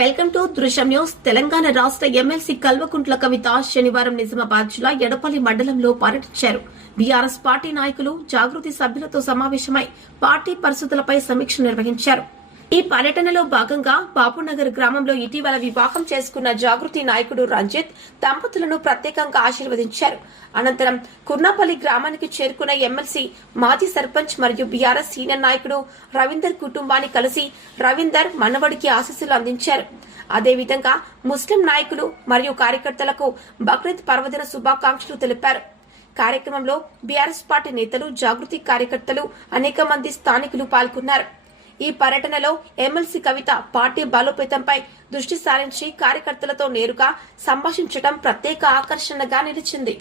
Welcome to దృశ్యం news. Telangana రాష్ట్ర MLC Kalvakuntla Kavitha శనివారం నిజామాబాద్ జిల్లా ఎడపల్లి మండలంలో పర్యటించారు. బీఆర్ఎస్ పార్టీ నాయకులు జాగృతి సభ్యులతో సమావేశమై పార్టీ పరిస్థితులపై సమీక్ష నిర్వహించారు. ఈ పర్యటనలో భాగంగా బాపునగర్ గ్రామంలో ఇటీవల వివాహం చేసుకున్న జాగృతి నాయకుడు రంజిత్ దంపతులను ప్రత్యేకంగా ఆశీర్వదించారు. అనంతరం కుర్నాపల్లి గ్రామానికి చేరుకున్న ఎమ్మెల్సీ మాజీ సర్పంచ్ మరియు బీఆర్ఎస్ సీనియర్ నాయకుడు రవీందర్ కుటుంబాన్ని కలిసి రవీందర్ మనవడికి ఆశీస్సులు అందించారు. అదేవిధంగా ముస్లిం నాయకులు మరియు కార్యకర్తలకు బక్రీద్ పర్వదిన శుభాకాంక్షలు తెలిపారు. కార్యక్రమంలో బీఆర్ఎస్ పార్టీ నేతలు, జాగృతి కార్యకర్తలు, అనేక మంది స్థానికులు పాల్గొన్నారు. ఈ పర్యటనలో ఎమ్మెల్సీ కవిత పార్టీ బలోపేతంపై దృష్టి సారించి కార్యకర్తలతో నేరుగా సంభాషించడం ప్రత్యేక ఆకర్షణగా నిలిచింది.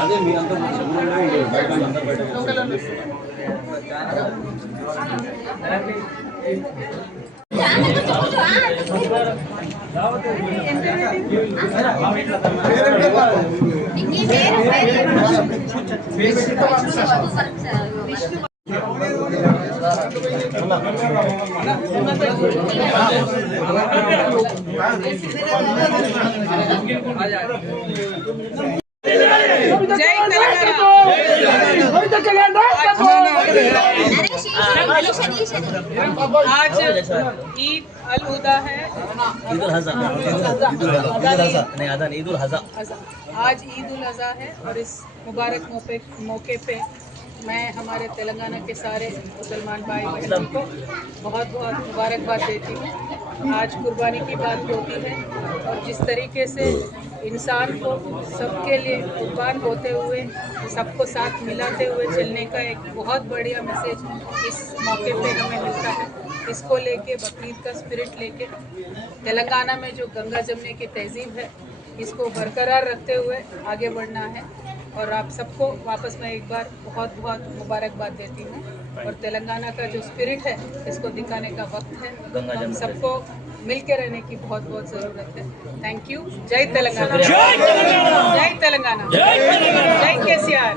అదే మీ అంతా आज ईद अल उदा है, ईद उल अज़हा आज ईद उल अज़हा है और इस मुबारक मौके पे मैं हमारे तेलंगाना के सारे मुसलमान भाई बहनों को बहुत बहुत मुबारकबाद देती हूँ। आज कुर्बानी की बात होती है और जिस तरीके से इंसान को सबके लिए कुर्बान होते हुए सबको साथ मिलाते हुए चलने का एक बहुत बढ़िया मैसेज इस मौके पे हमें मिलता है। इसको लेके बकरीद का स्पिरिट लेके तेलंगाना में जो गंगा जमने की तहजीब है इसको बरकरार रखते हुए आगे बढ़ना है और आप सबको वापस मैं एक बार बहुत बहुत मुबारकबाद देती हूँ। और तेलंगाना का जो स्पिरिट है इसको दिखाने का वक्त है, हम सबको मिल के रहने की बहुत बहुत ज़रूरत है। Thank you. जय तेलंगाना, जय तेलंगाना, जय केसीआर।